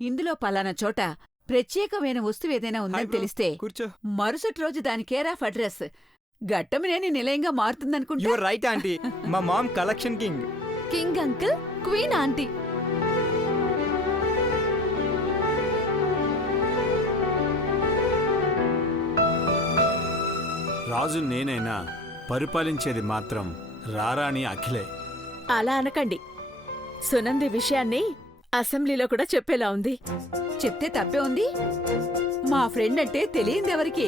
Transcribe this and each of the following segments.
ఇందులో పలానా చోట ప్రత్యేకమైన వస్తువేదైనా ఉందని తెలిస్తే కూర్చో. మరుసటి రోజు దాని కేర్ ఆఫ్ అడ్రస్ గట్టమనేని నిలయంగా మారుతుందనుకుంటా. Your right aunty. మా mom collection king. King uncle, queen aunty. రాజు నేనైనా పరిపాలించేది మాత్రం రారాణి అఖిలే. అలా అనకండి. సునంది విషయాన్ని అసెంబ్లీలో కూడా చెప్పేలా ఉంది. చెప్తే తప్పే ఉంది. మా ఫ్రెండ్ అంటే తెలియందెవరికి.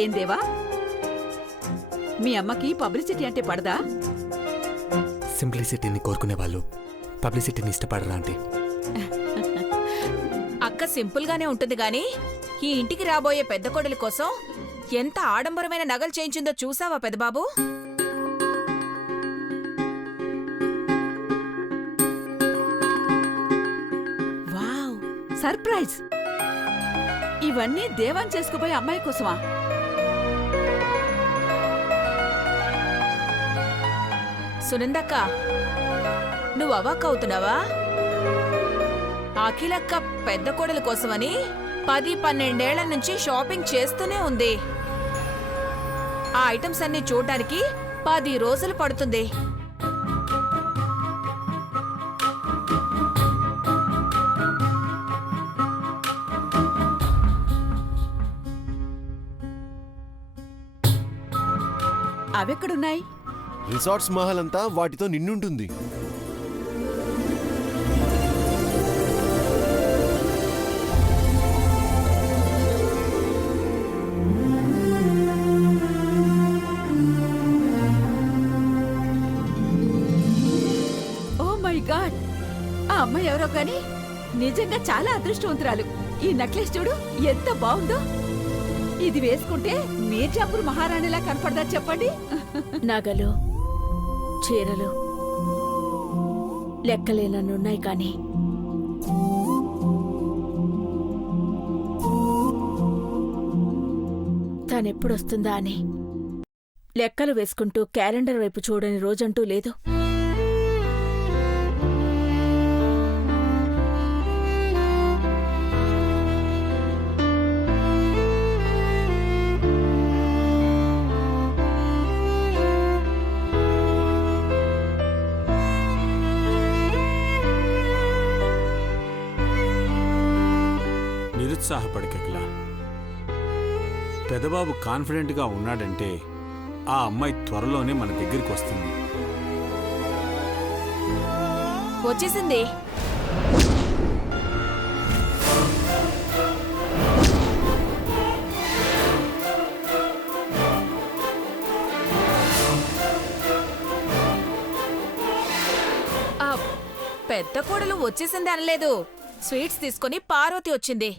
ఏం దేవా, మీ అమ్మకి పబ్లిసిటీ అంటే పడదా? సింప్లిసిటీని కోరుకునే వాళ్ళు పబ్లిసిటీని ఇష్టపడరా ఆంటీ? అక్క సింపుల్ గానే ఉంటుంది గాని ఈ ఇంటికి రాబోయే పెద్ద కొడలి కోసం ఎంత ఆడంబరమైన నగలు చేయించిందో చూసావా పెద్దబాబు? Wow, surprise! ఇవన్నీ దేవాన్ చేసుకుపోయే అమ్మాయి కోసమా? సునందక్క, నువ్వు అవాక్కవుతున్నావా? అఖిలక్క పెద్ద కొడలి కోసమని 10-12 ఏళ్ల నుంచి షాపింగ్ చేస్తూనే ఉంది. ఆ ఐటమ్స్ అన్ని చూడడానికి 10 రోజులు పడుతుంది. అవెక్కడున్నాయి? రిసార్ట్స్ మహల్ అంతా వాటితో నిండుంటుంది. ఓ మై గాడ్, ఆ అమ్మాయి ఎవరో కానీ నిజంగా చాలా అదృష్టవంతురాలు. ఈ నెక్లెస్ చూడు ఎంత బాగుందో. ఇది వేసుకుంటే మీర్జాపూర్ మహారాణిలా కనపడదా చెప్పండి? నగలు, చీరలు లెక్కలేనన్నున్నాయి కానీ తానెప్పుడొస్తుందా అని లెక్కలు వేసుకుంటూ క్యాలెండర్ వైపు చూడని రోజంటూ లేదు. నిరుత్సాహపడకలా. పెదబాబు కాన్ఫిడెంట్గా ఉన్నాడంటే ఆ అమ్మాయి త్వరలోనే మన దగ్గరికి వస్తుంది. వచ్చేసింది. ఆ పెద్ద కోడలు వచ్చేసింది అనలేదు. స్వీట్స్ తీసుకుని పార్వతి వచ్చింది.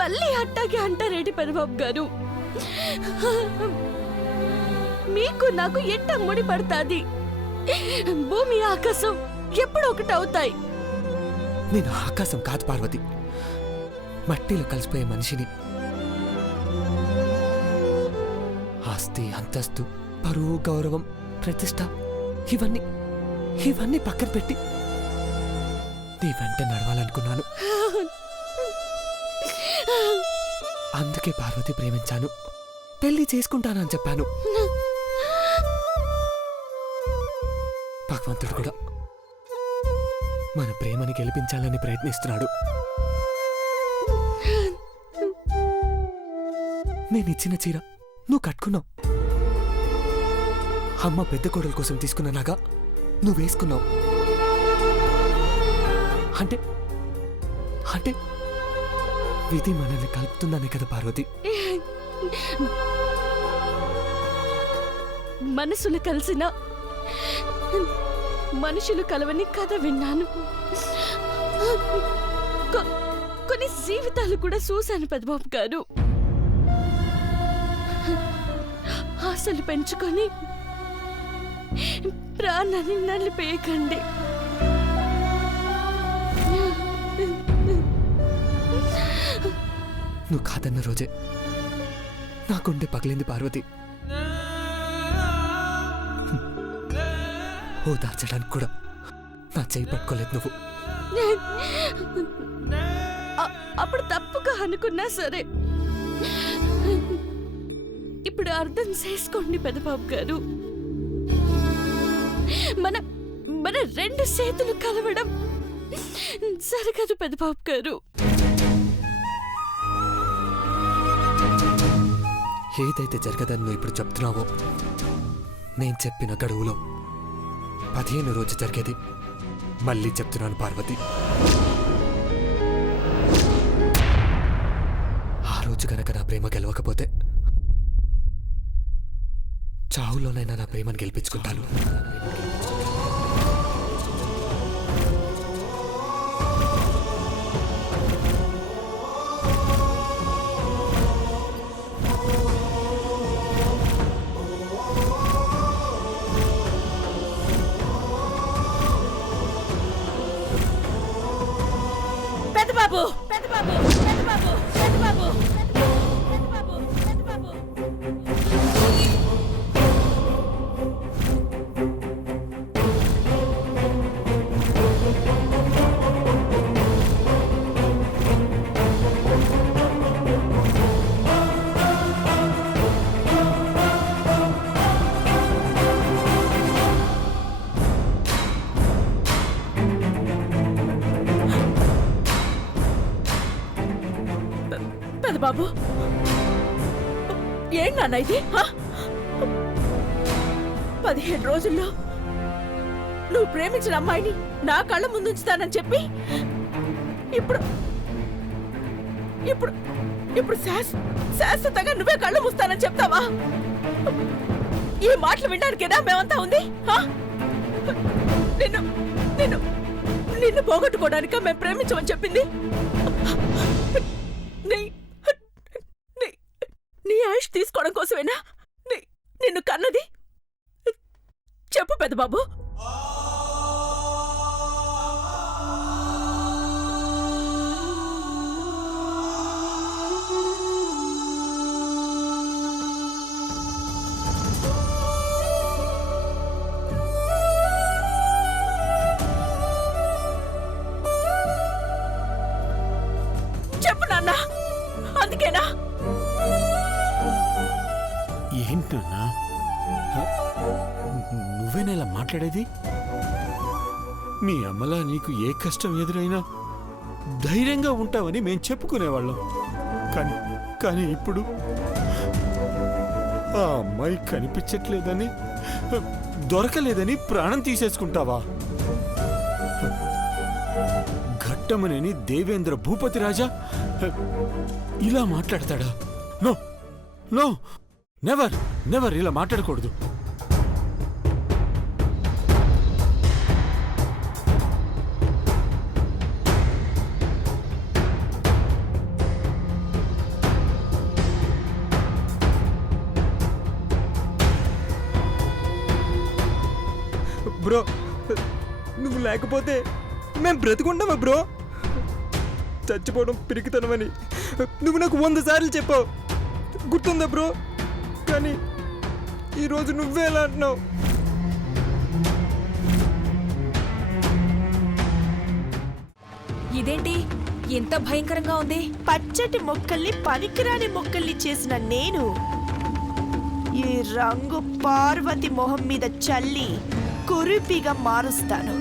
మళ్ళీ అట్టాగే అంటారేటి పెదబాబు గారు? మీకు నాకు ఎట్ట ముడి పడతాది? భూమి ఆకాశం ఎప్పుడు ఒకటవుతాయి. నేను ఆకాశం కాదు పార్వతి, మట్టిలో కలిసిపోయే మనిషిని. ఆస్తి, అంతస్తు, పరువు, గౌరవం, ప్రతిష్ట ఇవన్నీ పక్కన పెట్టి నీ వెంట నడవాలనుకున్నాను. అందుకే పార్వతి ప్రేమించాను, పెళ్లి చేసుకుంటానని చెప్పాను. భగవంతుడు కూడా మన ప్రేమని గెలిపించాలని ప్రయత్నిస్తున్నాడు. నేనిచ్చిన చీర నువ్వు కట్టుకున్నావు. అమ్మ పెద్ద కోడల కోసం తీసుకున్న నగ నువ్వు వేసుకున్నావు. అంటే అంటే విధి మనల్ని కలుపుతుందనే కదా పార్వతి? మనసులు కలిసిన మనుషులు కలవని కథ విన్నాను. కొన్ని జీవితాలు కూడా చూశాను పెద్దబాబు గారు. ఆశలు పెంచుకొని ప్రాణాన్ని నలిపేయకండి. నువ్వు కాదన్న రోజే నా గుండె పగిలింది పార్వతి. ఓ దాచడానికి కూడా నా చేయి పట్టుకోలేదు నువ్వు. అప్పుడు తప్పుగా అనుకున్నా సరే, ఇప్పుడు అర్థం చేసుకోండి పెదబాబు గారు. మన మన రెండు చేతులు కలవడం జరగదు పెదబాబు గారు. ఏదైతే జరగదని నువ్వు ఇప్పుడు చెప్తున్నావో, నేను చెప్పిన గడువులో 15 రోజు జరిగేది మళ్ళీ చెప్తున్నాను పార్వతి. ఆ రోజు గనక నా ప్రేమ గెలవకపోతే చావులోనైనా నా ప్రేమను గెలిపించుకుంటాను. పెదబాబు పెదబాబు పెదబాబు పెదబాబు పెదబాబు పెదబాబు. పెదబాబు, ఏం నాన్న ఇది? 15 రోజుల్లో నువ్వు ప్రేమించిన అమ్మాయిని నా కళ్ళ ముందుంచుతానని చెప్పి ఇప్పుడు ఇప్పుడు ఇప్పుడు శాశ్వతంగా నువ్వే కళ్ళు మూస్తానని చెప్తావా? ఈ మాటలు వినడానికేనా మేమంతా ఉంది? నిన్ను నిన్ను నిన్ను పోగొట్టుకోవడానికా మేము ప్రేమించమని చెప్పింది? నీ ఆయుష్ తీసుకోవడం కోసమేనా నిన్ను కన్నది? చెప్పు పెద్దబాబు. చెప్పు నాన్న, అందుకేనా? ఏంటన్నా నువ్వేనా ఇలా మాట్లాడేది? మీ అమ్మలా నీకు ఏ కష్టం ఎదురైనా ధైర్యంగా ఉంటావని మేం చెప్పుకునేవాళ్ళం. కానీ ఇప్పుడు ఆ అమ్మాయి కనిపించట్లేదని, దొరకలేదని ప్రాణం తీసేసుకుంటావా? ఘట్టమనేని దేవేంద్ర భూపతి రాజా ఇలా మాట్లాడతాడా? నో నో, నెవర్ నెవర్ ఇలా మాట్లాడకూడదు. బ్రో, నువ్వు లేకపోతే మేము బ్రతుకుంటామా బ్రో? చచ్చిపోవడం పిరికితనమని నువ్వు నాకు 100 సార్లు చెప్పావు, గుర్తుందా బ్రో? కానీ ఈరోజు నువ్వే ఎలా అంటున్నావు? ఇదేంటి ఎంత భయంకరంగా ఉంది? పచ్చటి మొక్కల్ని పనికిరాని మొక్కల్ని చేసిన నేను ఈ రంగు పార్వతి మొహం మీద చల్లి కురిపిగా మారుస్తాను.